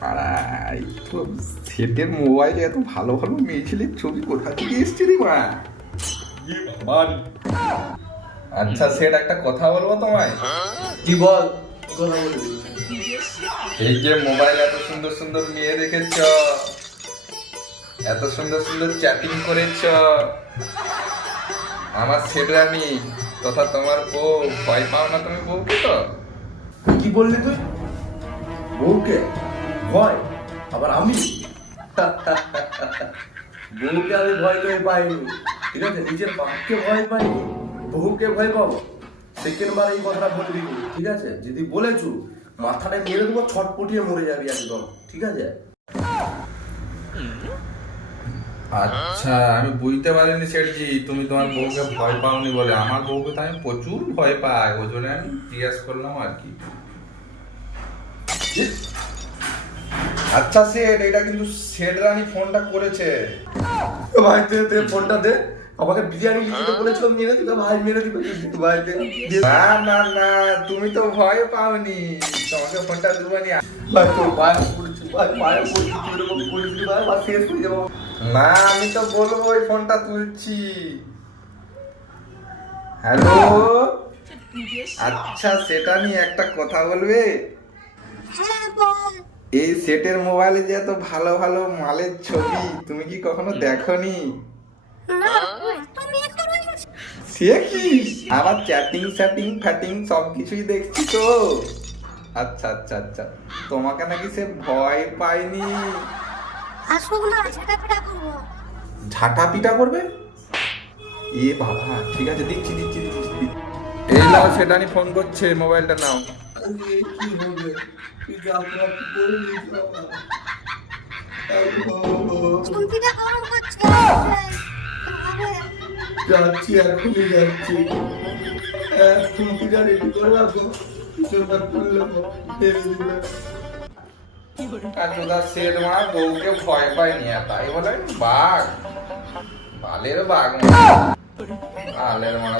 পাড়াই তো সেটের মোবাইলে এত ভালো ভালো মেয়ে ছেলের ছবি কোথা থেকে এসছে রে মা? আচ্ছা সেট একটা কথা বলবো তোমায়। কি বল, কথা বলবি? এই যে মোবাইল এত সুন্দর সুন্দর মেয়ে দেখেছ, এত সুন্দর সুন্দর চ্যাটিং করেছ, আমার সেট রানী তথা তোমার বউ ভয় পাও না তুমি বউকে? তো কি বললি তুই? বউকে ভয়? আবার আমি? বউকে আমি ভয় করে পাইনি, ঠিক আছে? নিজের বাপকে ভয় পাইনি, বউকে ভয় পাবো? সেকেন্ড বার এই কথাটা বলবি না, ঠিক আছে? যদি বলেছু মাথাটা মেরে দেবো, ছটপটিয়ে মরে যাবি একদম, ঠিক আছে? আচ্ছা আমি বুঝতে পারিনি সেটজি, তুমি তোমার বউকে ভয় পাওনি বলে। আমার বউকে তো আমি প্রচুর ভয় পাই, ওই জন্য আমি জিজ্ঞেস করলাম আর কি। আচ্ছা সেট, এটা কিন্তু সেট রানী ফোনটা করেছে। ভাই তুই ফোনটা দে, আমাকে বিরিয়ানি দিতে বলেছিলাম, মেরে দিবে ভাই, মেরে দিবে ভাই। না না না, তুমি তো ভয় পাওনি, তোমাকে ফোনটা দেবনি। ভাই তোর পায়ে পড়েছি ভাই, পায়ে পড়েছি, তুই এরকম করেছিস ভাই, আমার শেষ হয়ে যাবো। না আমি তো বলবো ওই ফোনটা তুলছি। হ্যালো, আচ্ছা সেটা নিয়ে একটা কথা বলবে? এই সেটের মোবাইলে যে এত ভালো ভালো মালের ছবি তুমি কি কখনো দেখোনি? সে কি, আমার চ্যাটিং স্যাটিং ফ্যাটিং সব কিছুই দেখছি তো। আচ্ছা আচ্ছা আচ্ছা, তোমাকে নাকি সে ভয় পায়নি? আসুক না, ঝাঁটাপিটা করবো। ঝাঁটা পিটা করবে? এ বাবা, ঠিক আছে দিচ্ছি দিচ্ছি দিচ্ছি। এই নাও, সেটা নিয়ে ফোন করছে, মোবাইলটা নাও। কি হবে? তুই যা করার তুই করে নিস বাবা। চুলপিটা গরম করছে। যাচ্ছি, এখনই যাচ্ছি। খুঁটিটা রেডি করে রাখো, পিছনটা খুললে ফেলে দিবে। কাজুদা সেট মা বউকে ভয় পায়নি, তাই বলে বাঘ, বালের বাঘ, বালের মানা।